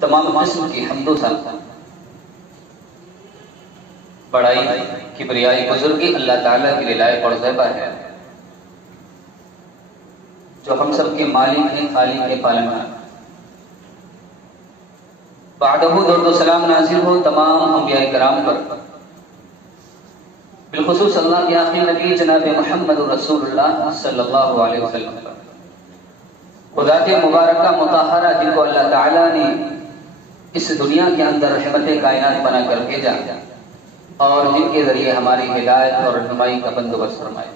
تمام قسم کی حمد و ثنا، بڑائی، کبریائی، بزرگی اللہ تعالیٰ کے لیے لائق اور زیبا ہے، جو ہم سب کے مالک ہیں، خالق کے پالنہار۔ بعدہ درود و سلام نازل ہو تمام انبیاء کرام پر، بالخصوص اللہ کے آخری نبی جناب محمد رسول اللہ صلی اللہ علیہ وسلم پر، خدا کے مبارکہ مطہرہ جن کو اللہ تعالیٰ نے اس دنیا کے اندر رحمت کائنات بنا کر بھیجا اور جن کے ذریعے ہماری ہدایت اور رہنمائی کا بندوبست فرمایا۔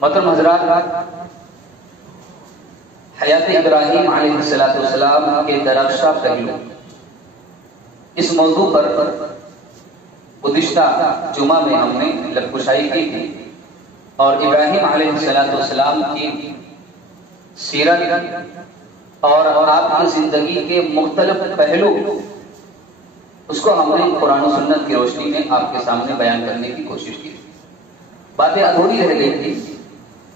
محترم حضرات، حیات ابراہیم علیہ السلام کے درخشاں پہلو، اس موضوع پر گزشتہ جمعہ میں ہم نے لبکشائی کی تھی اور ابراہیم علیہ السلام کی سیرت اور آپ کی زندگی کے مختلف پہلو، اس کو ہم نے قرآن و سنت کی روشنی میں آپ کے سامنے بیان کرنے کی کوشش کی۔ باتیں ادھوری رہ گئی تھی،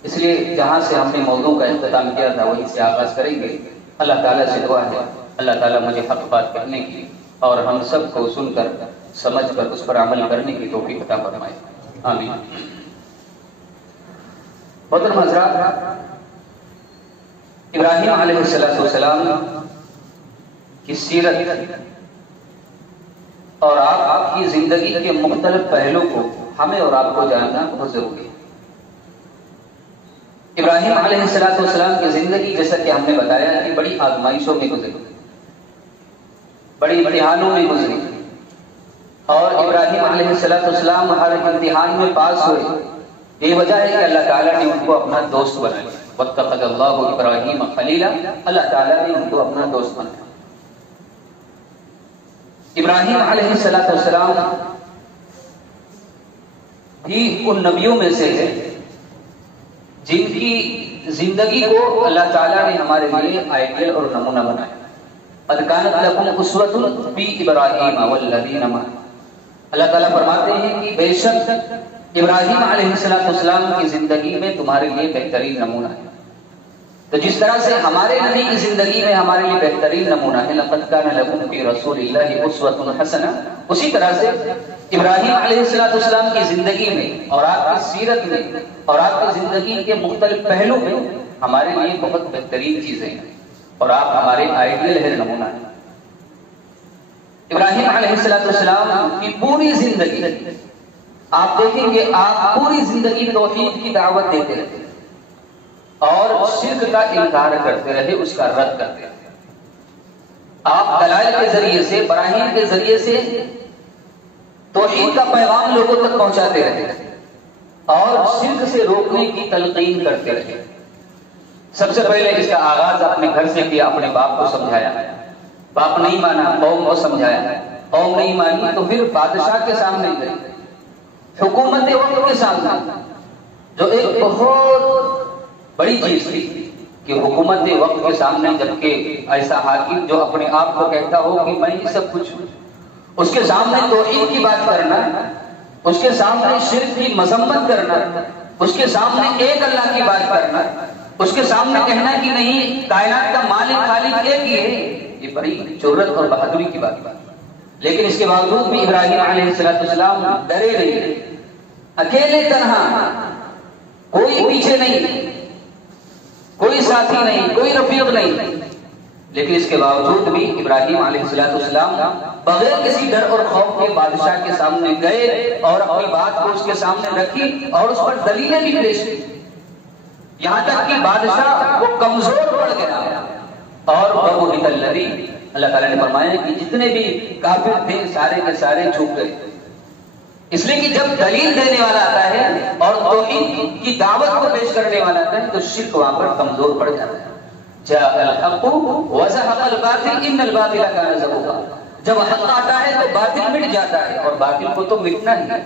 اس لیے جہاں سے ہم نے موضوع کا اختتام کیا تھا وہیں سے آغاز کریں گے۔ اللہ تعالیٰ سے دعا ہے اللہ تعالیٰ مجھے حق بات کرنے کی اور ہم سب کو سن کر سمجھ کر اس پر عمل کرنے کی توفیق عطا فرمائے، آمین۔ محترم حضرات، ابراہیم علیہ السلام کی سیرت اور آپ کی زندگی کے مختلف پہلو کو ہمیں اور آپ کو جاننا بہت ضروری ہے۔ ابراہیم علیہ السلام کی زندگی، جیسا کہ ہم نے بتایا، کہ بڑی آزمائشوں میں گزری، بڑی امتحانوں میں گزری، اور ابراہیم علیہ السلام ہر امتحان میں پاس ہوئے۔ یہ وجہ ہے کہ اللہ تعالیٰ نے ان کو اپنا دوست بنایا، واتخذ اللہ ابراہیم خلیلا، اللہ تعالیٰ نے ان کو اپنا دوست بنایا۔ ابراہیم علیہ السلام بھی ان نبیوں میں سے ہے جن کی زندگی کو اللہ تعالیٰ نے ہمارے لیے آئیڈیل اور نمونہ بنایا۔ قد کانت لکم اسوۃ فی ابراہیم والذین معہ، اللہ تعالیٰ فرماتے ہیں کہ بے شک ابراہیم علیہ السلام کی زندگی میں تمہارے لیے بہترین نمونہ ہے۔ تو جس طرح سے ہمارے نبی کی زندگی میں ہمارے لیے بہترین نمونہ ہے، لقد کان لکم فی رسول اللہ اسوۃ حسنہ، اسی طرح سے ابراہیم علیہ السلام کی زندگی میں اور آپ کی سیرت میں اور آپ کی زندگی کے مختلف پہلو میں ہمارے لیے بہت بہترین چیزیں ہیں اور آپ ہمارے آئیڈیل ہے، نمونہ ہے۔ ابراہیم علیہ السلام کی پوری زندگی آپ دیکھیں کہ آپ پوری زندگی توحید کی دعوت دیتے رہے اور شرک کا انکار کرتے رہے، اس کا رد کرتے رہے۔ آپ دلائل کے ذریعے سے، براہین کے ذریعے سے توحید کا پیغام لوگوں تک پہنچاتے رہے اور شرک سے روکنے کی تلقین کرتے رہے۔ سب سے پہلے اس کا آغاز اپنے گھر سے کیا، اپنے باپ کو سمجھایا، باپ نہیں مانا، قوم کو سمجھایا، قوم نہیں مانی تو پھر بادشاہ کے سامنے گئے، حکومت وقت کے سامنے، جو ایک بہت بڑی چیز تھی کہ حکومت وقت کے سامنے جبکہ ایسا حاکم جو اپنے آپ کو کہتا ہو کہ میں ہی سب کچھ ہوں، اس کے سامنے توحید کی بات کرنا، اس کے سامنے شرک کی مذمت کرنا، اس کے سامنے ایک اللہ کی بات کرنا، اس کے سامنے کہنا کہ نہیں کائنات کا مالک خالق ایک ہی ہے، یہ بڑی جرأت اور بہادری کی بات ہے۔ لیکن اس کے باوجود بھی ابراہیم علیہ السلام ڈرے نہیں، اکیلے تنہا، کوئی پیچھے نہیں، کوئی ساتھی نہیں، کوئی رفیق نہیں، لیکن اس کے باوجود بھی ابراہیم علیہ السلام بغیر کسی ڈر اور خوف کے بادشاہ کے سامنے گئے اور اپنی بات کو اس کے سامنے رکھی اور اس پر دلیلیں بھی پیش کی، یہاں تک کہ بادشاہ وہ کمزور پڑ گیا اور وَبُهِتَ الَّذِي، اللہ تعالیٰ نے فرمایا کہ جتنے بھی کافر تھے سارے کے سارے جھک گئے، اس لیے کہ جب دلیل دینے والا آتا ہے اور توحید کی دعوت کو پیش کرنے والا آتا ہے تو شرک وہاں پر کمزور پڑ جاتا ہے۔ جاء الحق وزهق الباطل ان الباطل كان زهوقا، جب حق آتا ہے تو باطل مٹ جاتا ہے اور باطل کو تو مٹنا ہی ہے۔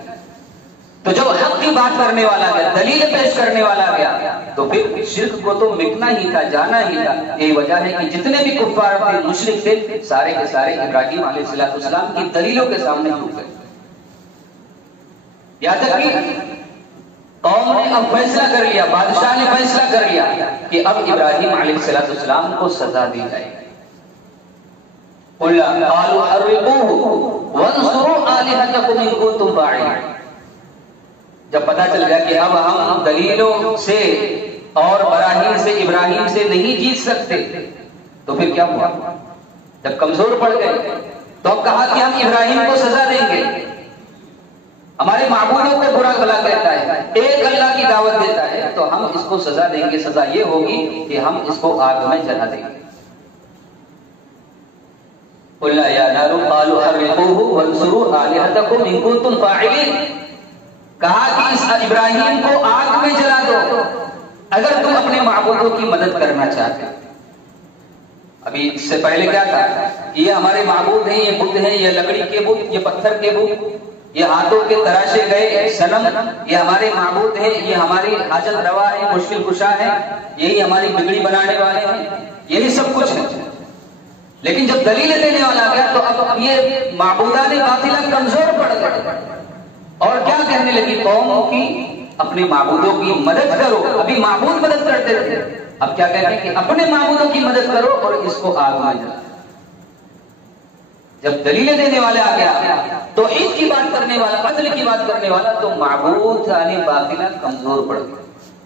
تو جب حق کی بات کرنے والا گیا، دلیل پیش کرنے والا گیا، تو پھر شرک کو تو مٹنا ہی تھا، جانا ہی تھا۔ یہی وجہ ہے کہ جتنے بھی کفار تھے، مشرک تھے، سارے کے سارے ابراہیم علیہ السلام کی دلیلوں کے سامنے جھک گئے، یہاں تک کہ قوم نے اب فیصلہ کر لیا، بادشاہ نے فیصلہ کر لیا کہ اب ابراہیم علیہ السلام کو سزا دی جائے، قالوا حرقوه وانصروا آلهتكم إن كنتم فاعلين. جب پتا چل گیا کہ اب ہم دلیلوں سے اور براہین سے ابراہیم سے نہیں جیت سکتے تو پھر کیا ہوا؟ جب کمزور پڑ گئے تو اب کہا کہ ہم ابراہیم کو سزا دیں گے. ہمارے معبودوں کو برا بھلا کہتا ہے، ایک اللہ کی دعوت دیتا ہے، تو ہم اس کو سزا دیں گے. سزا یہ ہوگی کہ ہم اس کو آگ میں جلا دیں گے. قُلْنَا يَا نَارُ قَالُوا حَرِّقُوهُ وَانصُرُوا آلِهَتَكُمْ إِن كُنتُمْ فَاعِلِينَ. کہا کہ اس ابراہیم کو آگ میں جلا دو اگر تم اپنے معبودوں کی مدد کرنا چاہتے. ابھی اس سے پہلے کیا تھا؟ یہ ہمارے معبود ہیں، یہ بت ہیں، یہ لکڑی کے بت، یہ پتھر کے بت، یہ ہاتھوں کے تراشے گئے صنم، یہ ہمارے معبود ہیں، یہ ہماری حاجت روا ہے، مشکل کشا ہے، یہی ہماری بگڑی بنانے والے ہیں، یہی سب کچھ ہے. لیکن جب دلیل دینے والا گیا تو اب یہ معبودان باطلہ کمزور پڑ گئے اور کیا کہنے لگی قوموں کی اپنے معبودوں کی مدد کرو. ابھی معبود مدد کرتے تھے، اب کیا کہتے ہیں کہ اپنے معبودوں کی مدد کرو اور اس کو آگ میں جلاؤ. جب دلیل دینے والے آ گیا، توحید کی بات کرنے والا، عدل کی بات کرنے والا، تو معبود یعنی باطلہ کمزور پڑ گئے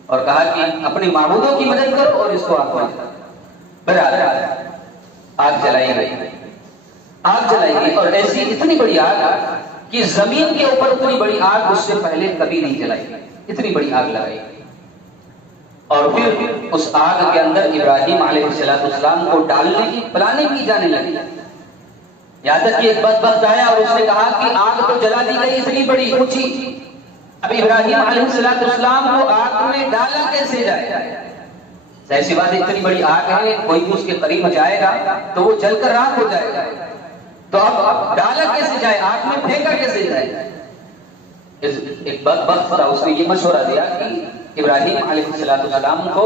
اور کہا کہ اپنے معبودوں کی مدد کرو اور اس کو آگ میں جلاؤ. برابر آگ جلائی گئی، آگ جلائی گئی اور ایسی اتنی بڑی آگ کہ زمین کے اوپر اتنی بڑی آگ اس سے پہلے کبھی نہیں جلائی گئی. اتنی بڑی آگ لگائی گئی اور پھر اس آگ کے اندر ابراہیم علیہ السلام کو ڈالنے کی پلاننگ کی جانے لگی. یہاں تک کہ ایک بدبخت آیا اور اس نے کہا کہ آگ تو جلا دی گئی اتنی بڑی اونچی، اب ابراہیم علیہ السلام کو آگ میں ڈالا کیسے جائے؟ ایسی بات اتنی بڑی آگ ہے، کوئی بھی اس کے قریب جائے گا تو وہ جل کر راکھ ہو جائے گا. تو اب ڈالا کیسے جائے، آگ میں پھینکا کیسے جائے؟ ایک بدبخت تھا، اس نے یہ مشورہ دیا کہ ابراہیم علیہ السلام کو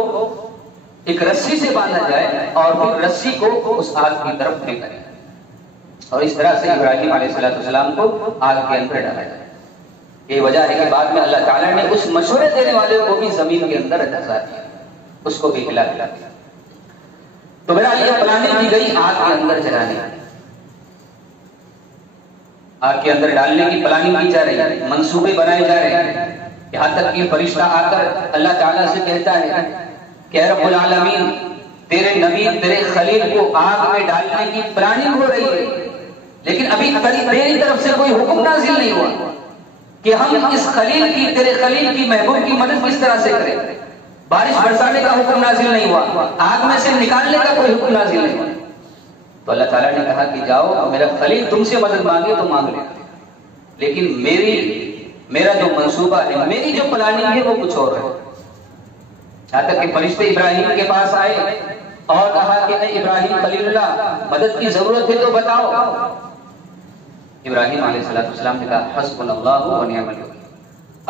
ایک رسی سے باندھا جائے اور پھر رسی کو اس آگ کی طرف پھینکا جائے اور اس طرح سے ابراہیم علیہ السلام کو آگ کے اندر ڈالا جائے. یہ وجہ ہے کہ بعد میں اللہ تعالیٰ نے اس مشورے دینے والے کو بھی زمین کے اندر دھسا دیا، اس کو بھی ہلا دیا. تو میرا یہ پلاننگ کی گئی آگ کے اندر جلانے کی، آگ کے اندر ڈالنے کی پلاننگ کی جا رہی ہے، منصوبے بنائے جا رہے ہیں. یہاں تک کہ فرشتہ آ کر اللہ تعالیٰ سے کہتا ہے کہ اے رب العالمین، تیرے نبی تیرے خلیل کو آگ میں ڈالنے کی پلاننگ ہو رہی ہے، لیکن ابھی تیری طرف سے کوئی حکم نازل نہیں ہوا کہ ہم اس خلیل کی، تیرے خلیل کی، محبوب کی مدد کس طرح سے کریں. بارش برسانے کا حکم نازل نہیں ہوا، آگ میں سے نکالنے کا کوئی حکم نازل نہیں ہوا. تو اللہ تعالیٰ نے کہا کہ جاؤ، میرا خلیل تم سے مدد مانگے تو مانگ لے، لیکن میرا جو منصوبہ ہے، میری جو پلاننگ ہے وہ کچھ اور ہے. یہاں تک کہ فرشتے ابراہیم کے پاس آئے اور کہا کہ اے ابراہیم خلیل اللہ، مدد کی ضرورت ہے تو بتاؤ. ابراہیم علیہ السلام نے کہا حسبنا اللہ و نعم الوکیل،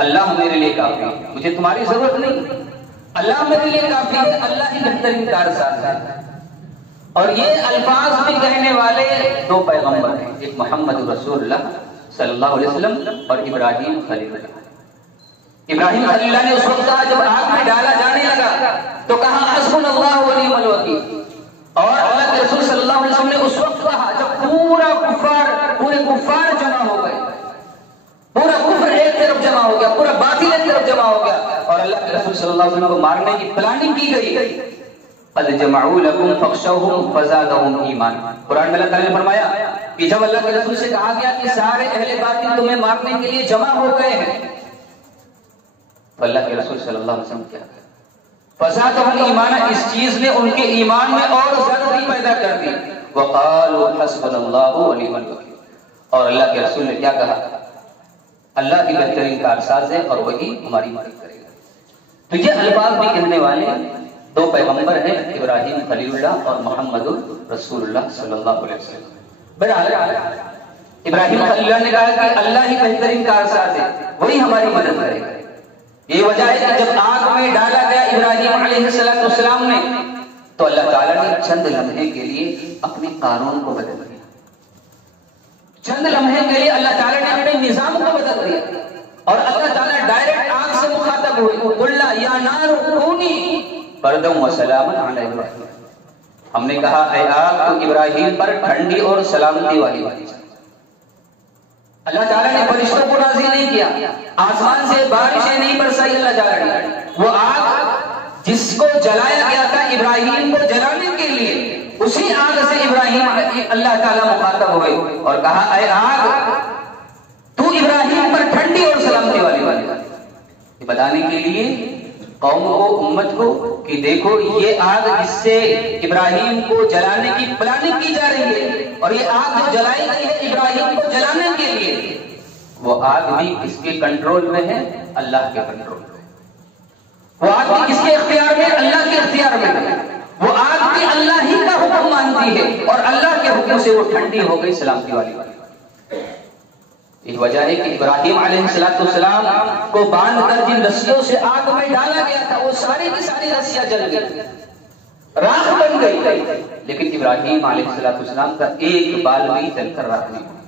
اللہ میرے لیے کافی ہے، مجھے تمہاری ضرورت نہیں، اللہ میرے لیے کافی ہے، اللہ ہی بہترین کارساز ہے. اور یہ الفاظ بھی کہنے والے دو پیغمبر ہیں، ایک محمد رسول اللہ صلی اللہ علیہ وسلم اور ابراہیم خلیل اللہ. ابراہیم خلیل اللہ نے اس وقت کہا جب آگ میں ڈالا جانے لگا تو کہا حسبنا اللہ و نعم الوکیل. اور اللہ کے رسول صلی اللہ علیہ وسلم نے اس وقت کہا جب پورے کفار جمع ہو گئے، پورا کفر ایک طرف جمع ہو گیا، پورا باطل ایک طرف جمع ہو گیا اور اللہ کے رسول صلی اللہ علیہ وسلم کو مارنے کی پلاننگ کی گئی. قد جمعوا لكم فاخشوهم فزادهم ایمانا. قرآن میں اللہ تعالیٰ نے فرمایا کہ جب اللہ کے رسول سے کہا گیا کہ سارے اہل باطل تمہیں مارنے کے لیے جمع ہو گئے ہیں، تو اللہ کے رسول صلی اللہ علیہ وسلم کیا کہا؟ فزادهم ایمانا، اس چیز نے ان کے ایمان میں اور زیادتی پیدا کر دی. وقالوا حسبنا اللہ ونعم الوکیل. اور اللہ کے رسول نے کیا کہا؟ اللہ کی بہترین کارساز ہے اور وہی ہماری مدد کرے گا. تو یہ الفاظ بھی کہنے والے دو پیغمبر ہیں، ابراہیم خلیل اللہ اور محمد رسول اللہ صلی اللہ علیہ وسلم. بہرحال ابراہیم خلیل اللہ نے کہا کہ اللہ ہی بہترین کارساز ہے، وہی ہماری مدد کرے گا. یہ وجہ ہے کہ جب آگ میں ڈالا گیا ابراہیم علیہ السلام نے تو اللہ تعالیٰ نے چند لمحے کے لیے اپنے قانون کو بدل دیا. چند لمحے کے لیے اللہ تعالیٰ نے اپنے نظام کو بدل دیا اور اللہ تعالیٰ ڈائریکٹ آگ سے مخاطب ہوئے. قُلْنَا يَا نَارُ كُونِي بَرْدًا وَسَلَامًا عَلَىٰ إِبْرَاهِيمَ. ہم نے کہا اے آگ تو ابراہیم پر ٹھنڈی اور سلامتی والی بات. اللہ تعالیٰ نے فرشتوں کو نازل نہیں کیا, آسمان سے بارشیں نہیں برسائی اللہ تعالیٰ نے. وہ آگ جس کو جلایا گیا تھا ابراہیم کو جلانے کے لیے, اسی آگ سے ابراہیم اللہ تعالیٰ مخاطب ہوئے اور کہا اے آگ تو ابراہیم پر ٹھنڈی اور سلامتی والی بات. یہ بتانے کے لیے قوم کو, امت کو, کہ دیکھو یہ آگ جس سے ابراہیم کو جلانے کی پلاننگ کی جا رہی ہے, اور یہ آگ جو جلائی گئی ہے ابراہیم کو جلانے کے لیے, وہ آگ بھی کس کے کنٹرول میں ہے؟ اللہ کے کنٹرول میں. وہ آگ بھی کس کے اختیار میں؟ اللہ کے اختیار میں. وہ آگ بھی اللہ ہی کا حکم مانتی ہے, اور اللہ کے حکم سے وہ ٹھنڈی ہو گئی سلامتی والی. ایک وجہ ہے کہ ابراہیم علیہ السلام کو باندھ کر جن رسیوں سے آگ میں ڈالا گیا تھا وہ ساری کی ساری رسیاں جل گئی, راکھ بن گئی, لیکن ابراہیم علیہ السلام کا ایک بال بھی جل کر راکھ نہیں ہوا.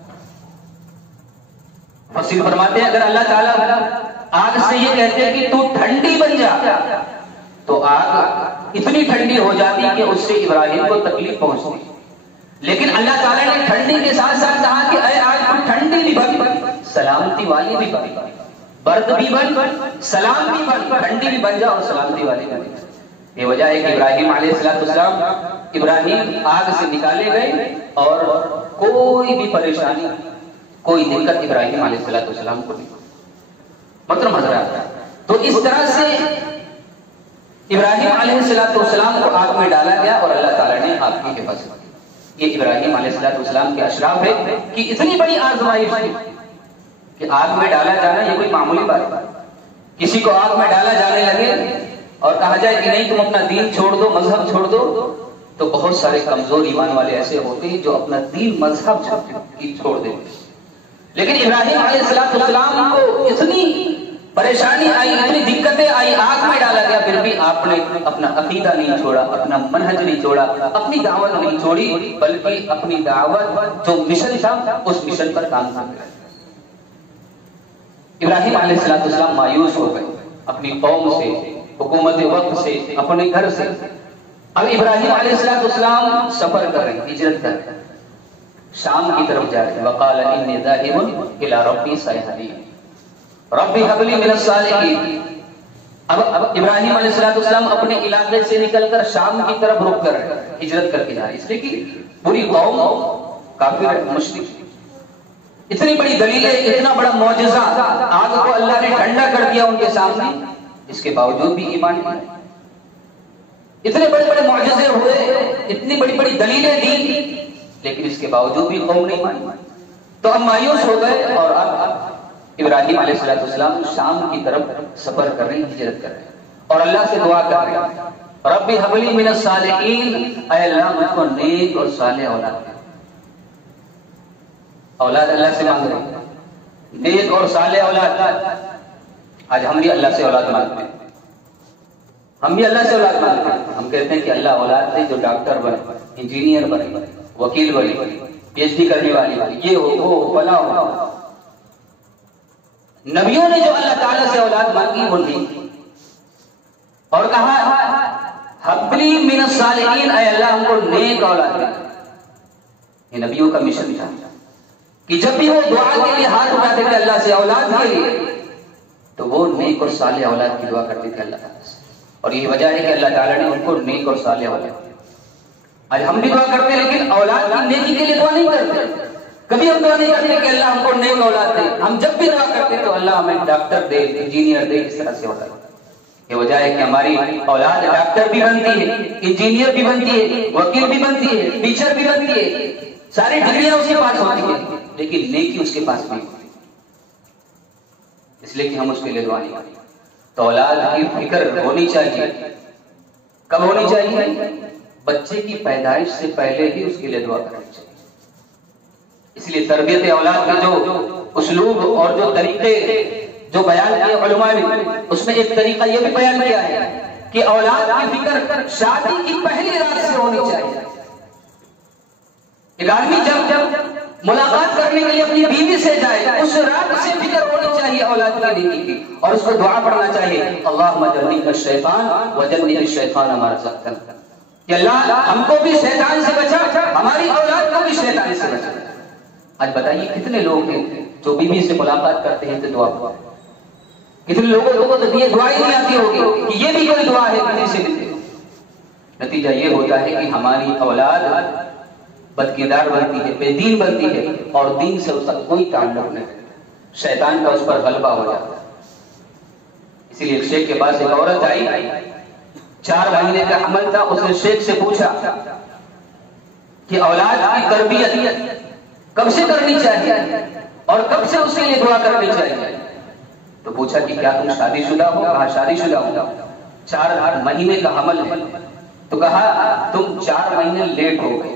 مفسر فرماتے ہیں اگر اللہ تعالیٰ آگ سے یہ کہتے کہ تو ٹھنڈی بن جا, تو آگ اتنی ٹھنڈی ہو جاتی کہ اس سے ابراہیم کو تکلیف پہنچتی. لیکن اللہ تعالیٰ نے ٹھنڈی کے ساتھ ساتھ کہا کہ اے آگ تو ٹھنڈی بھی بن, سلامتی والی بھی بن, برد بھی بن, سلام بھی بن, ٹھنڈی بھی بن جا اور سلامتی والی بن. یہ وجہ ہے کہ ابراہیم علیہ السلام ابراہیم آگ سے نکالے گئے اور کوئی بھی پریشانی, کوئی دقت ابراہیم علیہ السلام کو نہیں. محترم حضرات, تو اس طرح سے ابراہیم علیہ السلام کو آگ میں ڈالا گیا اور اللہ تعالیٰ نے آگ کی حفاظت کی. یہ ابراہیم علیہ السلام کے اشراف ہے کہ اتنی بڑی آزمائش تھی کہ آگ میں ڈالا جانا یہ کوئی معمولی بات ہے. کسی کو آگ میں ڈالا جانے لگے اور کہا جائے کہ نہیں تم اپنا دین چھوڑ دو, مذہب چھوڑ دو, تو بہت سارے کمزور ایمان والے ایسے ہوتے ہیں جو اپنا دین مذہب چھوڑ دیتے. لیکن ابراہیم علیہ السلام کو اتنی پریشانی آئی, اتنی دقتیں آئی, آگ میں ڈالا گیا, پھر بھی آپ نے اپنا عقیدہ نہیں چھوڑا, اپنا منہج نہیں چھوڑا, اپنی دعوت نہیں چھوڑی, بلکہ اپنی دعوت جو مشن تھا اس مشن پر کام کرتے رہے. ابراہیم علیہ السلام مایوس ہو گئے اپنی قوم سے, حکومت وقت سے, اپنے گھر سے. اب ابراہیم علیہ السلام سفر کر رہے, ہجرت کر رہے, شام کی طرف جا رہے. وقال انی ذاہب الی ربی سیہدین ربی ہب لی من الصالحین. اب ابراہیم علیہ السلام اپنے علاقے سے نکل کر شام کی طرف رک کر ہجرت کر کے جا رہے, اس لیے کہ پوری قوم کافر مشرک. اتنی بڑی دلیلیں, اتنا بڑا معجزہ, آگ کو اللہ نے ٹھنڈا کر دیا ان کے سامنے, اس کے باوجود بھی ایمان نہیں. اتنے بڑے بڑے معجزے ہوئے, اتنی بڑی بڑی دلیلیں دی, لیکن اس کے باوجود بھی قوم نہیں مانی. تو اب مایوس ہو گئے اور اب ابراہیم علیہ السلام شام کی طرف سفر کر رہے ہیں, ہجرت کر رہے ہیں, اور اللہ سے دعا کر رہے ہیں ربی ہب لی من الصالحین, اے اللہ مجھ کو نیک اور صالح اولاد دے. اولاد اللہ سے مانگ رہے ہیں, نیک اور صالح اولاد. آج ہم بھی اللہ سے اولاد مانگتے ہیں, ہم بھی اللہ سے اولاد مانگتے ہیں. ہم کہتے ہیں کہ اللہ اولاد دے جو ڈاکٹر بنے, انجینئر بنے, وکیل بنے, پی ایچ ڈی کرنے والی, یہ ہو وہ ہو فلاں ہو. نبیوں نے جو اللہ تعالیٰ سے اولاد مانگی وہ نہیں کی, اور کہا حبلی من الصالحین, اے اللہ ہم کو نیک اولاد دے. یہ نبیوں کا مشن تھا کہ جب بھی وہ دعا کے لیے ہاتھ اٹھاتے تھے اللہ سے اولاد کے لیے, تو وہ نیک اور صالح اولاد کی دعا کرتے تھے اللہ تعالیٰ سے. اور یہ وجہ ہے کہ اللہ تعالیٰ نے ان کو نیک اور صالح اولاد دیا. آج ہم بھی دعا کرتے ہیں لیکن اولاد کی نیکی کے لیے دعا نہیں کرتے. کبھی ہم دعا نہیں کرتے کہ اللہ ہم کو نیک اولاد دے. ہم جب بھی دعا کرتے تو اللہ ہمیں ڈاکٹر دے, انجینئر دے, اس طرح سے اولاد. یہ وجہ ہے کہ ہماری اولاد ڈاکٹر بھی بنتی ہے, انجینئر بھی بنتی ہے, وکیل بھی بنتی ہے, ٹیچر بھی بنتی ہے, ساری ڈگریاں اس کے پاس ہوتی ہیں, لیکن نیکی اس کے پاس نہیں ہوتی, اس لیے کہ ہم اس کے لیے دعا نہیں کرتے. تو اولاد کی فکر ہونی چاہیے. کب ہونی چاہیے؟ بچے کی پیدائش سے پہلے ہی اس کے لیے دعا کرنی چاہیے. اس لیے تربیت اولاد کے جو اسلوب اور جو طریقے جو بیان کیے علماء نے, اس میں ایک طریقہ یہ بھی بیان کیا ہے کہ اولاد کی فکر شادی کی پہلی رات سے ہونی چاہیے. ایک آدمی جب ملاقات کرنے کے لیے اپنی بیوی سے جائے, اس رات سے فکر ہونی چاہیے اولاد کی نیکی کی, اور اس کو دعا پڑھنا چاہیے اللہم جنبنا الشیطان وجنب الشیطان ما رزقتنا. کہ اللہ ہم کو بھی شیطان سے بچا، ہماری اولاد کو بھی شیطان سے بچا۔ آج بتائیے کتنے لوگ ہیں جو بیوی سے ملاقات کرتے ہیں تو دعا کرتے ہیں، کتنے لوگوں کو تو یہ دعا ہی نہیں آتی ہوگی کہ یہ بھی کوئی دعا ہے کسی سے ملتے۔ نتیجہ یہ ہوتا ہے کہ ہماری اولاد بدکردار بنتی ہے، بے دین بنتی ہے، اور دین سے اس کا کوئی تعلق نہیں، شیطان کا اس پر غلبہ ہو جاتا ہے۔ اسی لیے ایک شیخ کے پاس ایک عورت آئی، 4 مہینے کا حمل تھا، اس نے شیخ سے پوچھا کہ اولاد کی تربیت کب سے کرنی چاہیے اور کب سے اس کے لیے دعا کرنی چاہیے؟ تو پوچھا کہ کیا تم شادی شدہ ہو؟ کہا شادی شدہ ہو۔ 4 مہینے کا حمل ہے، تو کہا تم 4 مہینے لیٹ ہو گئے،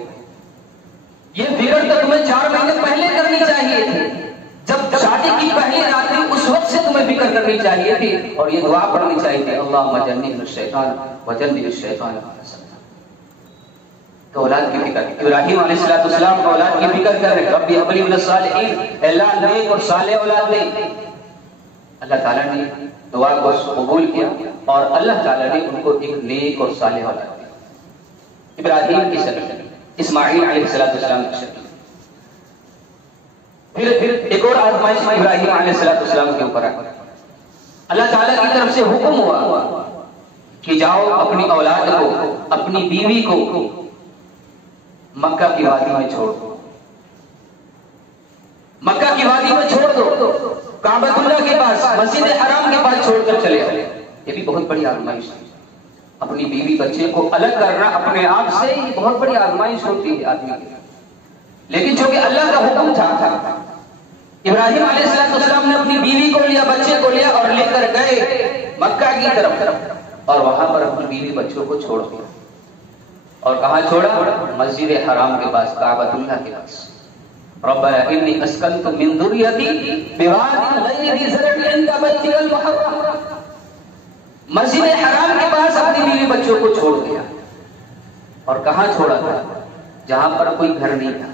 یہ فکر تو تمہیں 4 مہینے پہلے کرنی چاہیے تھی، جب شادی کی پہلی رات تھی اس وقت سے تمہیں فکر کرنی چاہیے تھی اور یہ دعا پڑھنی چاہیے تھی، اللہم جنبنا الشیطان وجنب الشیطان ما رزقتنا۔ تو اولاد کی فکر، ابراہیم علیہ السلام اولاد کی فکر کر رہے، ربی ہب لی من الصالحین، اللہ نیک اور صالح اولاد دے۔ اللہ تعالیٰ نے دعا کو قبول کیا اور اللہ تعالیٰ نے ان کو ایک نیک اور صالح اولاد دی، ابراہیم کی شکل، اسماعیل علیہ السلام کی شکل۔ پھر ایک اور آزمائش ابراہیم علیہ السلام کے اوپر آئی، اللہ تعالیٰ کی طرف سے حکم ہوا کہ جاؤ اپنی اولاد کو، اپنی بیوی کو مکہ کی وادی میں چھوڑ دو، مکہ کی وادی میں چھوڑ دو، کعبۃ اللہ کے پاس، مسجد حرام کے پاس چھوڑ کر چلے آئے۔ یہ بھی بہت بڑی آزمائش ہے، اپنی بیوی بچے کو الگ کرنا اپنے آپ سے یہ بہت بڑی آزمائش ہوتی ہے آدمی کی، لیکن جو کہ اللہ کا حکم تھا، ابراہیم علیہ السلام نے اپنی بیوی کو لیا، بچے کو لیا اور لے کر گئے مکہ کی طرف، اور وہاں پر اپنی بیوی بچوں کو چھوڑ دیا۔ اور کہاں چھوڑا؟ مسجد حرام کے پاس، کعبۃ اللہ کے پاس۔ ربنا انی اسکنت من ذریتی بواد غیر ذی زرع عند بیتک المحرم، مسجد حرام کے پاس اپنی بیوی بچوں کو چھوڑ دیا۔ اور کہاں چھوڑا تھا؟ جہاں پر کوئی گھر نہیں تھا،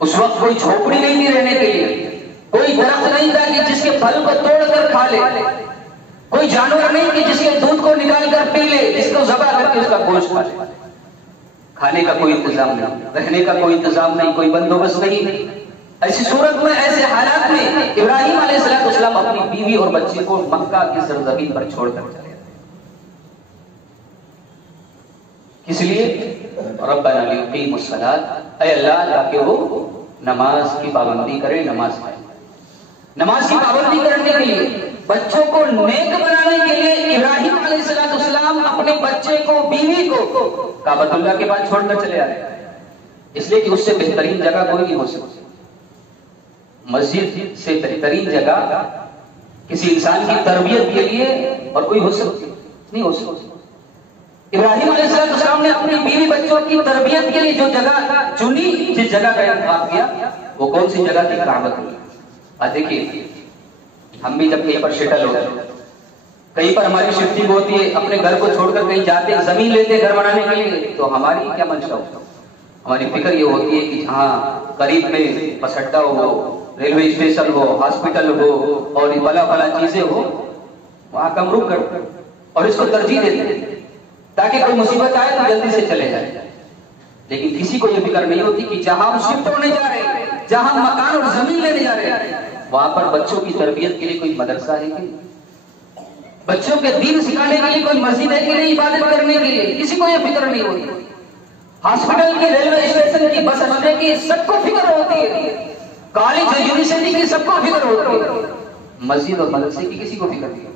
اس وقت کوئی جھوپڑی نہیں تھی رہنے کے لیے، کوئی درخت نہیں تھا کہ جس کے پھل کو توڑ کر کھا لے، کوئی جانور نہیں کہ جس کے دودھ کو نکال کر پی لے، جس کو ذبح کر کے اس کا گوشت کھا لے۔ کھانے کا کوئی انتظام نہیں، رہنے کا کوئی انتظام نہیں، کوئی بندوبست نہیں۔ ایسی صورت میں، ایسے حالات میں ابراہیم علیہ السلام اپنی بیوی اور بچے کو مکہ کی سرزمین پر چھوڑ کر چلے، اس لیے ربنا لیقیموا الصلاۃ، اے اللہ تاکہ وہ نماز کی پابندی کرے، نماز کی پابندی کرنے کے لیے، بچوں کو نیک بنانے کے لیے ابراہیم علیہ السلام اپنے بچے کو، بیوی کو کعبۃ اللہ کے پاس چھوڑ کر چلے آئے، اس لیے کہ اس سے بہترین جگہ کوئی نہیں ہو سکتی، مسجد سے بہترین جگہ کسی انسان کی تربیت کے لیے اور کوئی ہو سکتی نہیں ہو سکتی۔ ابراہیم علیہ السلام نے اپنی بیوی بچوں کی تربیت کے لیے جو جگہ چنی، جس جگہ کا انتخاب کیا، وہ کون سی جگہ تھی؟ کعبۃ اللہ۔ آج دیکھیے ہم بھی جب کہیں پر شٹل ہوتے ہیں، کہیں پر ہماری شفٹنگ ہوتی ہے، اپنے گھر کو چھوڑ کر کہیں جاتے ہیں، زمین لیتے ہیں گھر بنانے کے لیے، تو ہماری کیا منشا ہوتا ہے؟ ہماری فکر یہ ہوتی ہے کہ جہاں قریب میں بس اڈا ہو، ریلوے اسٹیشن ہو، ہاسپٹل ہو اور یہ بلا چیزیں ہو، وہاں کم رک کر اور اس کو ترجیح دیتے ہیں تاکہ کوئی مصیبت آئے تو جلدی سے چلے جائے۔ لیکن کسی کو یہ فکر نہیں ہوتی کہ جہاں ہم شفٹ ہونے جا رہے ہیں، جہاں ہم مکان اور زمین لینے جا رہے ہیں، وہاں پر بچوں کی تربیت کے لیے کوئی مدرسہ ہے کہ نہیں، بچوں کے دین سکھانے کے لیے کوئی مسجد ہے کہ نہیں، عبادت کرنے کے لیے کسی کو یہ فکر نہیں ہوتی۔ ہاسپٹل کی، ریلوے اسٹیشن کی، بس اڈے کی سب کو فکر ہوتی ہے، کالج اور یونیورسٹی کی سب کو فکر ہوتی ہے، مسجد اور مدرسے کی کسی کو فکر نہیں ہوتی۔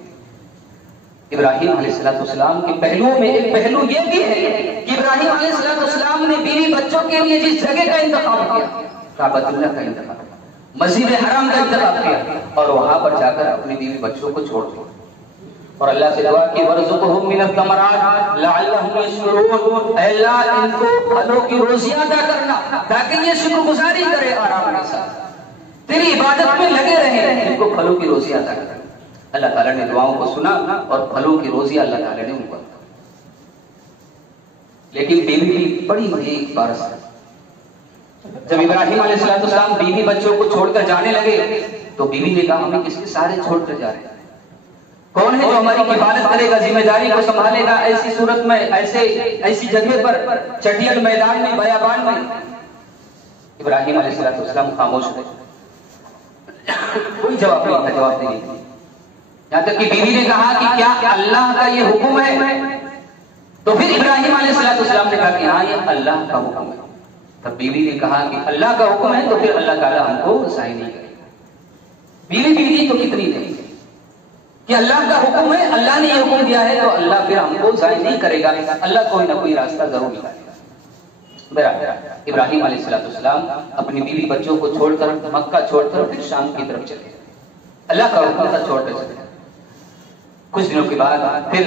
ابراہیم علیہ السلام کے پہلوؤں میں ایک پہلو یہ بھی ہے کہ ابراہیم علیہ السلام نے بیوی بچوں کے لیے جس جگہ کا انتخاب کیا، کعبۃ اللہ کا انتخاب کیا، مسجد حرام کا انتخاب کیا، اور وہاں پر جا کر اپنی بیوی بچوں کو چھوڑ دیا، اور اللہ سے دعا کی وَرْزُقْهُم مِّنَ الثَّمَرَاتِ لَعَلَّهُمْ يَشْكُرُونَ، اے اللہ ان کو پھلوں کی روزیاں عطا کرنا تاکہ یہ شکر گزاری کرے، آرام کے ساتھ تیری عبادت میں لگے رہیں، ان کو پھلوں کی روزیاں عطا کرنا۔ اللہ تعالیٰ نے دعاؤں کو سنا اور پھلوں کی روزیاں اللہ تعالیٰ نے ان کو عطا۔ لیکن بیوی بھی بڑی نیک بارش ہے۔ جب ابراہیم علیہ السلام بیوی بچوں کو چھوڑ کر جانے لگے تو بیوی نے کہا ہمیں کس کے سارے چھوڑ کر جا رہے ہیں؟ کون ہے جو ہماری حفاظت کرے گا، ذمہ داری کو سنبھالے گا ایسی صورت میں، ایسی جگہ پر، چٹیل میدان میں، بیابان میں؟ ابراہیم علیہ السلام خاموش رہے، کوئی جواب نہیں تھا، جواب نہیں تھا۔ یہاں تک کہ بیوی نے کہا کہ کیا اللہ کا یہ حکم ہے؟ تو پھر ابراہیم علیہ السلام نے کہا کہ ہاں یہ اللہ کا حکم ہے۔ تب بیوی نے کہا کہ اللہ کا حکم ہے تو پھر اللہ تعالیٰ ہم کو ضائع نہیں کرے گا۔ بیوی تو کتنی نہیں کہ اللہ کا حکم ہے، اللہ نے یہ حکم دیا ہے تو اللہ پھر ہم کو ضائع نہیں کرے گا، اللہ کوئی نہ کوئی راستہ ضرور نکالے گا۔ ابراہیم علیہ السلام اپنی بیوی بچوں کو چھوڑ کر، مکہ چھوڑ کر پھر شام کی طرف چلے گئے، اللہ کا حکم تھا چھوڑ کر چلے گئے۔ کچھ دنوں کے بعد پھر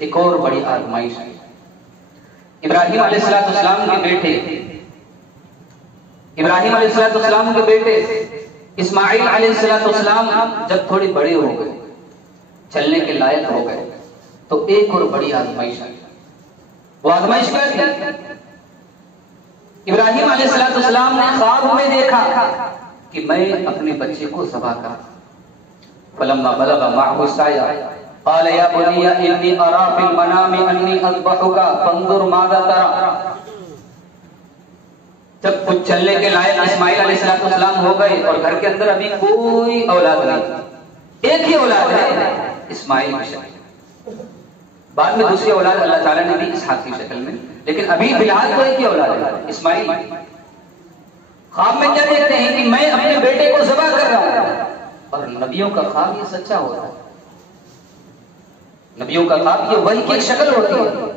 ایک اور بڑی آزمائش آئی۔ ابراہیم علیہ السلام کے بیٹے اسماعیل علیہ السلام جب تھوڑے بڑے ہو گئے، چلنے کے لائق ہو گئے، تو ایک اور بڑی آزمائش آئی۔ وہ آزمائش کیا تھی؟ ابراہیم علیہ السلام نے خواب میں دیکھا کہ میں اپنے بچے کو ذبح کروں۔ فلما بلغ معه السعي قال يا بني اني ارى في المنام اني اذبحك فانظر ماذا ترى۔ جب کچھ چلنے کے لائق اسماعیل علیہ السلام ہو گئے اور گھر کے اندر ابھی کوئی اولاد نہیں، ایک ہی اولاد ہے اسماعیل کی شکل، بعد میں دوسری اولاد اللہ تعالیٰ نے بھی اسحاق کی شکل میں، لیکن ابھی فی الحال تو ایک ہی اولاد ہے اسماعیل۔ خواب میں کیا دیکھتے ہیں کہ میں اپنے بیٹے کو ذبح کر رہا ہوں، اور نبیوں کا خواب یہ سچا ہوتا ہے، نبیوں کا خواب یہ وحی کی ایک شکل ہوتی ہے۔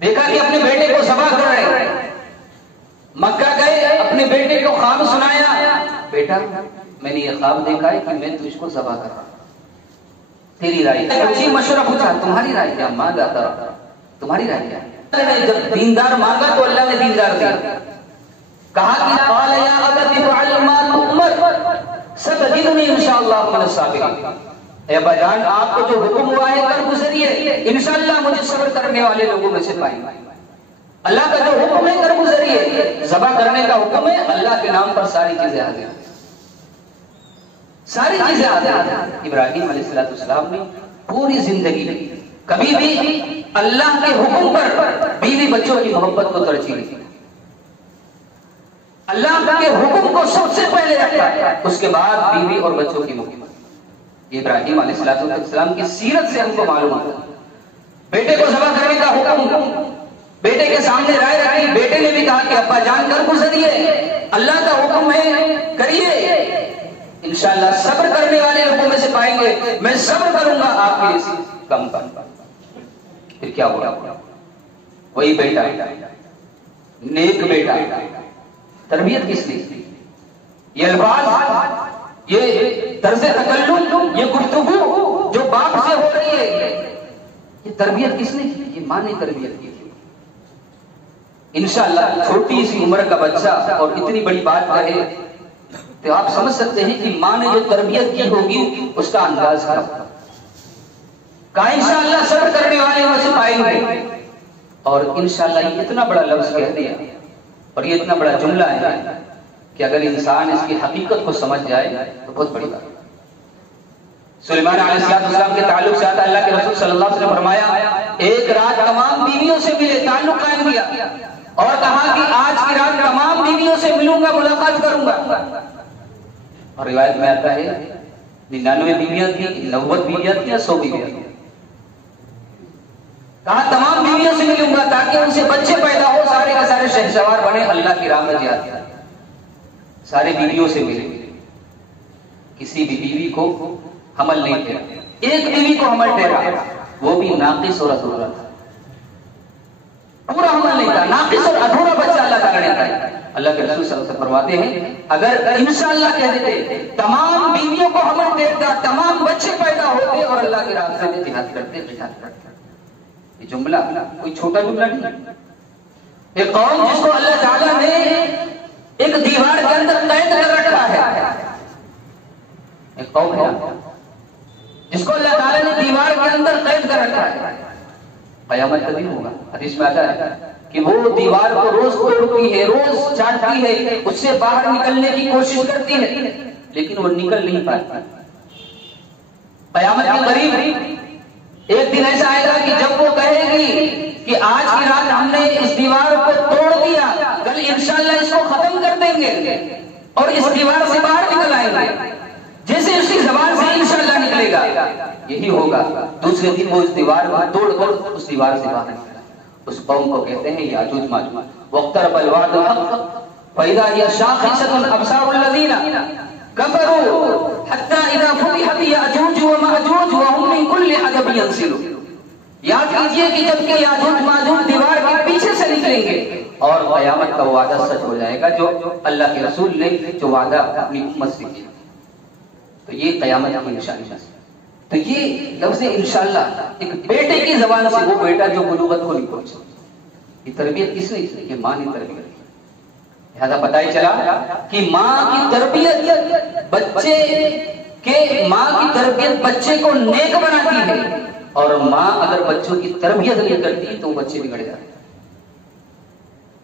دیکھا کہ اپنے بیٹے کو ذبح کر رہے ہیں، مکہ گئے، اپنے بیٹے کو خواب سنایا، بیٹا میں نے یہ خواب دیکھا ہے کہ میں تجھ کو ذبح کر رہا ہوں، تیری رائے کیا؟ مشورہ پوچھا، تمہاری رائے کیا؟ ماں داتا تمہاری رائے کیا؟ جب دیندار مانگا تو اللہ نے دیندار دیا، کہا کہ قال یا ابت افعل ما تؤمر ستجدنی انشاءاللہ من الصابرین۔ اے ابا جان، آپ کو جو حکم ہوا ہے کر گزریے، انشاءاللہ مجھے صبر کرنے والے لوگوں میں سے پائیں گے۔ اللہ کا جو حکم ہے کر گزریے، ذبح کرنے کا حکم ہے، اللہ کے نام پر ساری چیزیں حاضر ہیں، ساری چیزیں حاضر ہیں۔ ابراہیم علیہ السلام نے پوری زندگی کبھی بھی اللہ کے حکم پر بیوی بچوں کی محبت کو ترجیح دی، اللہ کے حکم کو سب سے پہلے رکھا، اس کے بعد بیوی اور بچوں کی محبت۔ یہ ابراہیم علیہ السلام کی سیرت سے ہم کو معلوم ہوتا ہے۔ بیٹے کو ذبح کرنے کا حکم بیٹے کے سامنے رائے رکھی، بیٹے نے بھی کہا کہ ابا جان کر گزریے، اللہ کا حکم ہے کریے، انشاءاللہ صبر کرنے والے لوگوں میں سے پائیں گے، میں صبر کروں گا آپ کے اس کم پر۔ پھر کیا ہوا؟ وہی بیٹا، نیک بیٹا، تربیت کس نے کی؟ یہ الفاظ، یہ طرز تکلم، یہ گفتگو جو باپ سے ہو رہی ہے، یہ تربیت کس نے کی؟ یہ ماں نے تربیت کی۔ انشاءاللہ چھوٹی سی عمر کا بچہ اور اتنی بڑی بات کہے تو آپ سمجھ سکتے ہیں کہ ماں نے جو تربیت کی ہوگی اس کا انداز کیا ہوگا۔ کہا انشاءاللہ صبر کرنے والے میں سے پائیں گے، اور انشاءاللہ یہ اتنا بڑا لفظ کہہ دیا، اور یہ اتنا بڑا جملہ ہے کہ اگر انسان اس کی حقیقت کو سمجھ جائے تو بہت بڑی بات ہے۔ سلیمان علیہ السلام کے تعلق سے آتا، اللہ کے رسول صلی اللہ علیہ وسلم فرمایا، ایک رات تمام بیویوں سے ملے، تعلق قائم کیا، اور کہا کہ آج کی رات تمام بیویوں سے ملوں گا، ملاقات کروں گا۔ اور روایت میں آتا ہے 99 بیویاں تھیں، 90 بیویاں تھیں یا 100 بیویاں تھیں۔ کہا تمام بیویوں سے ملوں گا تاکہ ان سے بچے پیدا ہو، سارے کے سارے شہسوار بنے، اللہ کی راہ میں جہاد کریں۔ سارے بیویوں سے ملے، کسی بھی بیوی کو حمل نہیں ٹھہرا، ایک بیوی کو حمل ٹھہرا، وہ بھی ناقص اور ادھورا تھا، پورا حمل نہیں تھا، ناقص اور ادھورا بچہ اللہ تعالیٰ نے دیا۔ اللہ کے رسول صلی اللہ علیہ وسلم فرماتے ہیں اگر انشاءاللہ کہہ دیتے تمام بیویوں کو حمل ٹھہرتا، تمام بچے پیدا ہوتے اور اللہ کے راستے میں جہاد کرتے۔ یہ جملہ کوئی چھوٹا جملہ نہیں، ایک قوم جس کو اللہ تعالیٰ نے ایک دیوار کے اندر قید کر رکھا ہے، ایک قوم ہے جس کو اللہ تعالیٰ نے دیوار کے اندر قید کر رکھا ہے، قیامت کا دن ہوگا، حدیث میں آتا ہے کہ وہ دیوار کو روز توڑتی ہے، روز چاٹتی ہے، اس سے باہر نکلنے کی کوشش کرتی ہے، لیکن وہ نکل نہیں پاتی، قیامت کے قریب ایک دن ایسا آئے گا کہ جب وہ کہے گی کہ آج کی رات ہم نے اس دیوار کو توڑ دیا، کل انشاءاللہ اس کو ختم کر دیں گے اور اس دیوار سے باہر نکل آئیں گے، جیسے اس کی زبان سے انشاءاللہ نکلے گا یہی ہوگا۔ دوسرے دن وہ اس دیوار کو توڑ کر اس دیوار سے باہر نکلا، اس قوم کو کہتے ہیں یاجوج ماجوج۔ واقترب الوعد الحق فإذا هي شاخصة أبصار الذين كفروا حتى إذا فتحت يأجوج ومأجوج وهم من كل حدب ينسلون۔ یاد کیجئے کہ جب کہ یاجوج ماجوج دیوار کے پیچھے سے نکلیں گے اور قیامت کا وعدہ سچ ہو جائے گا جو اللہ کے رسول نے جو وعدہ اپنی امت سے کیا۔ تو یہ قیامت کی نشانی ہے۔ تو یہ لفظ انشاءاللہ ایک بیٹے کی زبان سے، وہ بیٹا جو بلوغت کو نہیں پہنچا، یہ تربیت کس نے کی؟ یہ ماں نے تربیت کی۔ لہذا پتہ ہی چلا کہ ماں کی تربیت بچے کے، ماں کی تربیت بچے کو نیک بناتی ہے، اور ماں اگر بچوں کی تربیت نہیں کرتی تو بچے بگڑ جاتے ہیں۔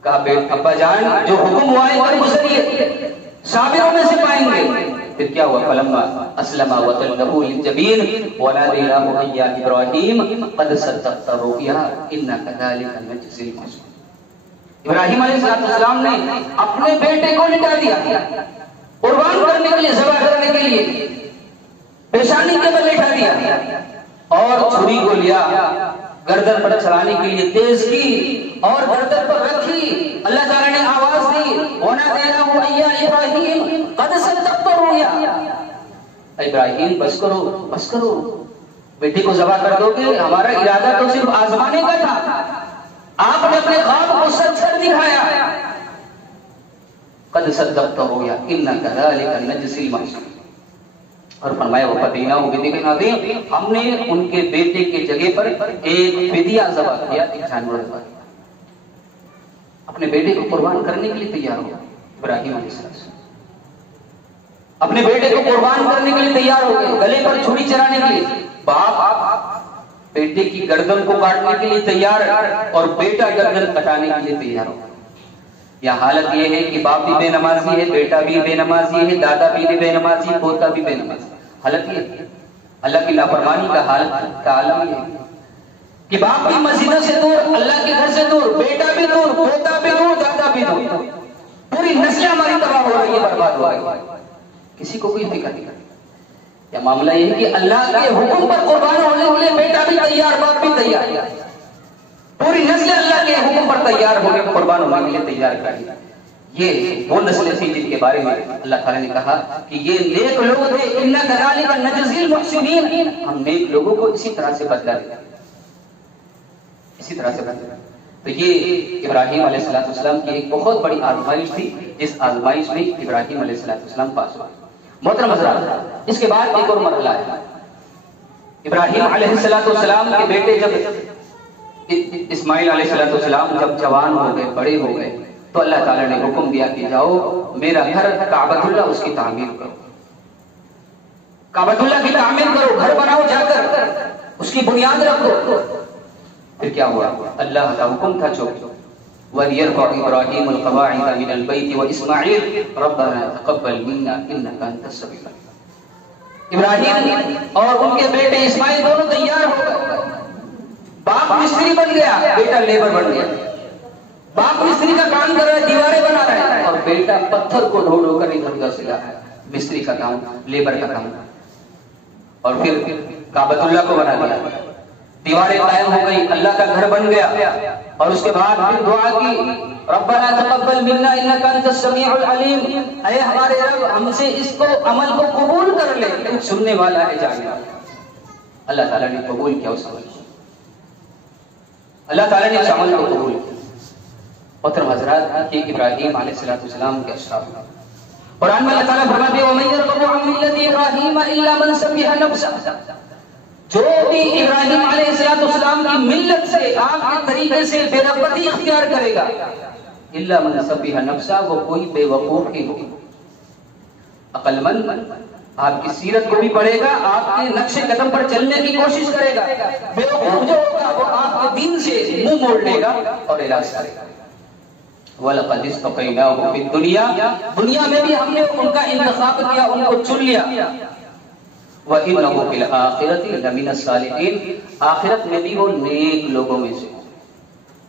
کہا ابا جان جو حکم ہوا ہے وہ گزریے، صابروں میں سے پائیں گے۔ پھر کیا ہوا؟ فلما اسلم وتلہ للجبین ونادیناہ یا ابراہیم قد صدقت الرؤیا انا کذلک نجزی المحسنین۔ ابراہیم علیہ السلام نے اپنے بیٹے کو لٹا دیا قربان کرنے کے لیے، ذبح کرنے کے لیے، پیشانی کے بل لٹا دیا اور چھری کو لیا، گردن پر چلانے کے لیے تیز کی اور گردن پر رکھی۔ اللہ تعالیٰ نے آواز دی وَنَادَيْنَاهُ يَا إِبْرَاهِيمُ قَدْ صَدَّقْتَ الرُّؤْيَا۔ ابراہیم بس کرو بس کرو، بیٹے کو ذبح کر دو گے، ہمارا ارادہ تو صرف آزمانے کا تھا، آپ نے اپنے خواب کو سچ کر دکھایا۔ قَدْ صَدَّقْتَ الرُّؤْيَا إِنَّا كَذَلِكَ نَجْزِي الْمُحْسِنِينَ۔ اور فرمایا وَفَدَيْنَاهُ بِذِبْحٍ عَظِيمٍ، ہم نے ان کے بیٹے کے جگہ پر ایک فدیہ ذبح کیا، ایک جانور ذبح کیا، اپنے بیٹے کو قربان کرنے کے لیے تیار ہو ابراہیم علیہ السلام، اپنے بیٹے کو قربان کرنے کے لیے تیار ہو گئے، گلے پر چھری چلانے کے لیے۔ باپ بیٹے کی گردن کو کاٹنے کے لیے تیار ہے اور بیٹا گردن کٹانے کے لیے تیار ہو۔ یا حالت یہ ہے کہ باپ بھی بے نمازی ہے، بیٹا بھی بے نمازی ہے، دادا بھی بے نمازی، پوتا بھی بے نمازی۔ حالت یہ ہے، اللہ کی لاپرواہی کا حالت کا عالم یہ ہے کہ باپ بھی مسجدوں سے دور، اللہ کے گھر سے دور، بیٹا بھی دور، پوتا بھی دور، دادا بھی دور، پوری نسلیں ہماری تباہ ہو رہی ہے، برباد ہو رہی ہے، کسی کو کوئی فکر نہیں کرتی۔ یا معاملہ یہ ہے کہ اللہ کے حکم پر قربان ہونے کے لیے بیٹا بھی تیار، باپ بھی تیار، پوری نسل اللہ کے حکم پر تیار ہونے قربان ہونے کے لیے تیار کری۔ یہ وہ نسلیں تھی جن کے بارے میں اللہ تعالیٰ نے کہا کہ یہ نیک لوگ تھے، اِنَّا كَذَلِكَ نَجْزِي الْمُحْسِنِينَ، ہم نیک لوگوں کو اسی طرح سے بدلہ دیتے ہیں، اسی طرح سے بدلہ۔ تو یہ ابراہیم علیہ السلام کی ایک بہت بڑی آزمائش تھی، جس آزمائش میں ابراہیم علیہ السلام پاس ہوئے۔ محترم حضرات، اس کے بعد ایک اور مرحلہ ہے۔ ابراہیم علیہ السلام کے بیٹے جب اسماعیل علیہ السلام جب جوان ہو گئے، بڑے ہو گئے، تو اللہ تعالیٰ نے حکم دیا کہ جاؤ میرا گھر کعبۃ اللہ اس کی تعمیر کرو، کعبۃ اللہ کی تعمیر کرو، گھر بناؤ، جا کر اس کی بنیاد رکھو۔ پھر کیا ہوا؟ اللہ کا حکم تھا جو وَلْيَرْفَعْ إِبْرَاهِيمُ الْقَوَاعِدَ مِنَ الْبَيْتِ وَإِسْمَاعِيلُ رَبَّنَا تَقَبَّلْ مِنَّا إِنَّكَ أَنْتَ السَّمِيعُ الْعَلِيمُ۔ ابراہیم اور ان کے بیٹے اسماعیل دونوں تیار ہو گئے، باپ مستری بن گیا، بیٹا لیبر بن گیا۔ باپ مستری کا کام کر رہا ہے، دیواریں بنا رہا ہے، اور بیٹا پتھر کو ڈھو ڈھو کر ادھر ادھر سے لا رہا ہے، مستری کا کام، لیبر کا کام۔ اور پھر کعبۃ اللہ کو بنا دیا، دیواریں قائم ہو گئی، اللہ کا گھر بن گیا، اور اس کے بعد پھر دعا کی ربنا تقبل منا انک انت السمیع العلیم، اے ہمارے رب ہم سے اس کو عمل کو قبول کر لے، تو سننے والا ہے جاننے والا۔ اللہ تعالیٰ نے قبول کیا اس عمل کو، اللہ تعالیٰ نے اس عمل کو قبول کیا۔ محترم حضرات، کہ ابراہیم علیہ السلام کے اشراف قرآن میں اللہ تعالیٰ فرماتے ہیں وَمَن يَرْغَبُ عَن مِّلَّةِ إِبْرَاهِيمَ إِلَّا مَن سَفِهَ نَفْسَهُ، جو بھی ابراہیم علیہ السلام کی ملت سے، آپ کے طریقے سے بے رغبتی اختیار کرے گا، الا من سفیہ نفسہ، وہ کوئی بے وقوف ہی ہوگا، عقل مند آپ کی سیرت کو بھی پڑھے گا، آپ کے نقش قدم پر چلنے کی کوشش کرے گا، بے وقوف جو ہوگا وہ آپ کے دین سے منہ موڑ لے گا اور علاج کرے گا۔ وَلَقَدِ اسْتَفَيْنَاهُ فِي الدُّنْيَا، دنیا میں بھی ہم نے ان کا انتخاب کیا، ان کو چن لیا۔ وَإِنَّهُ فِي الْآخِرَةِ لَمِنَ الصَّالِحِينَ، آخرت میں بھی وہ نیک لوگوں میں سے،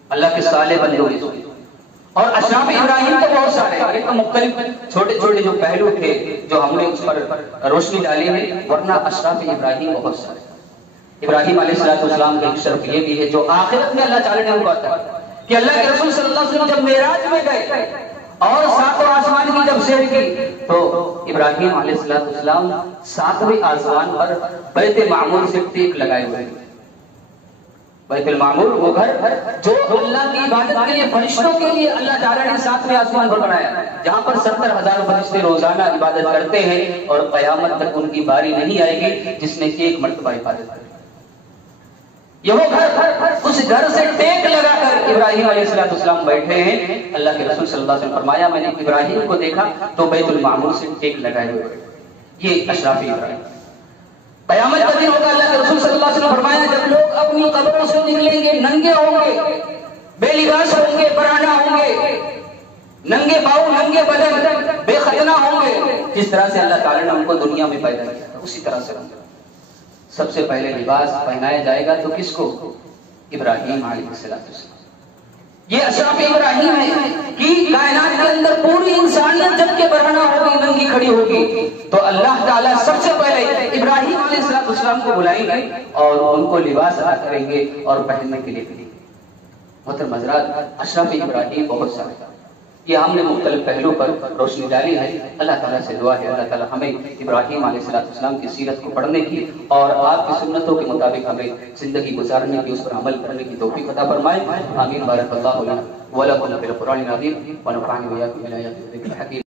اللہ کے صالح بندوں میں سے۔ اور اشراف ابراہیم تو بہت سارے ہیں، یہ تو مختلف چھوٹے چھوٹے جو پہلو تھے جو ہم نے اس پر روشنی ڈالی ہے، ورنہ اشراف ابراہیم بہت سارے۔ ابراہیم علیہ السلام کا ایک شرف یہ بھی ہے جو آخرت میں اللہ تعالی نے ان کو عطا کہ اللہ کے رسول صلی اللہ علیہ وسلم جب معراج میں گئے اور ساتوں آسمان کی جب سیر کی تو ابراہیم علیہ السلام ساتویں آسمان پر بیت معمور سے ٹیک لگائے ہوئے ہیں۔ بیت المعمور وہ گھر جو اللہ کی عبادت کے لیے فرشتوں کے لیے اللہ تعالیٰ نے ساتویں آسمان پر بنایا، جہاں پر 70,000 فرشتے روزانہ عبادت کرتے ہیں اور قیامت تک ان کی باری نہیں آئے گی جس نے ایک مرتبہ عبادت کی۔ یہ وہ گھر، اس گھر سے ٹیک لگا کر ابراہیم علیہ السلام بیٹھے ہیں۔ اللہ کے رسول صلی اللہ علیہ وسلم فرمایا میں نے ابراہیم کو دیکھا تو بیت المعمور سے ٹیک لگائے ہوئے۔ یہ اشراف ابراہیم۔ قیامت کا دن ہوگا، اللہ کے رسول صلی اللہ علیہ وسلم فرمایا جب لوگ اپنی قبروں سے نکلیں گے ننگے ہوں گے، بے لباس ہوں گے، پرانا ہوں گے، ننگے پاؤں ننگے بدن، بے ختنہ ہوں گے، جس طرح سے اللہ تعالیٰ نے ان کو دنیا میں پیدا کیا اسی طرح سے سب سے پہلے لباس پہنایا جائے گا تو کس کو؟ ابراہیم علیہ السلام۔ یہ اشراف ابراہیم ہے کہ کائنات کے اندر پوری انسانیت جب کہ برہنہ ہوگی، ننگی کھڑی ہوگی تو اللہ تعالیٰ سب سے پہلے ابراہیم علیہ السلام کو بلائیں گے اور ان کو لباس عطا کریں گے اور پہننے کے لیے دیں گے۔ محترم حضرات، اشراف ابراہیم بہت سارے، یہ ہم نے مختلف پہلو پر روشنی ڈالی ہے۔ اللہ تعالیٰ سے دعا ہے اللہ تعالیٰ ہمیں ابراہیم علیہ السلام کی سیرت کو پڑھنے کی اور آپ کی سنتوں کے مطابق ہمیں زندگی گزارنے کی، اس پر عمل کرنے کی توفیق عطا فرمائے۔ آمین۔ بارک اللہ لنا ولکم فی القرآن العظیم ونفعني وإياكم بالآيات والذکر الحکیم۔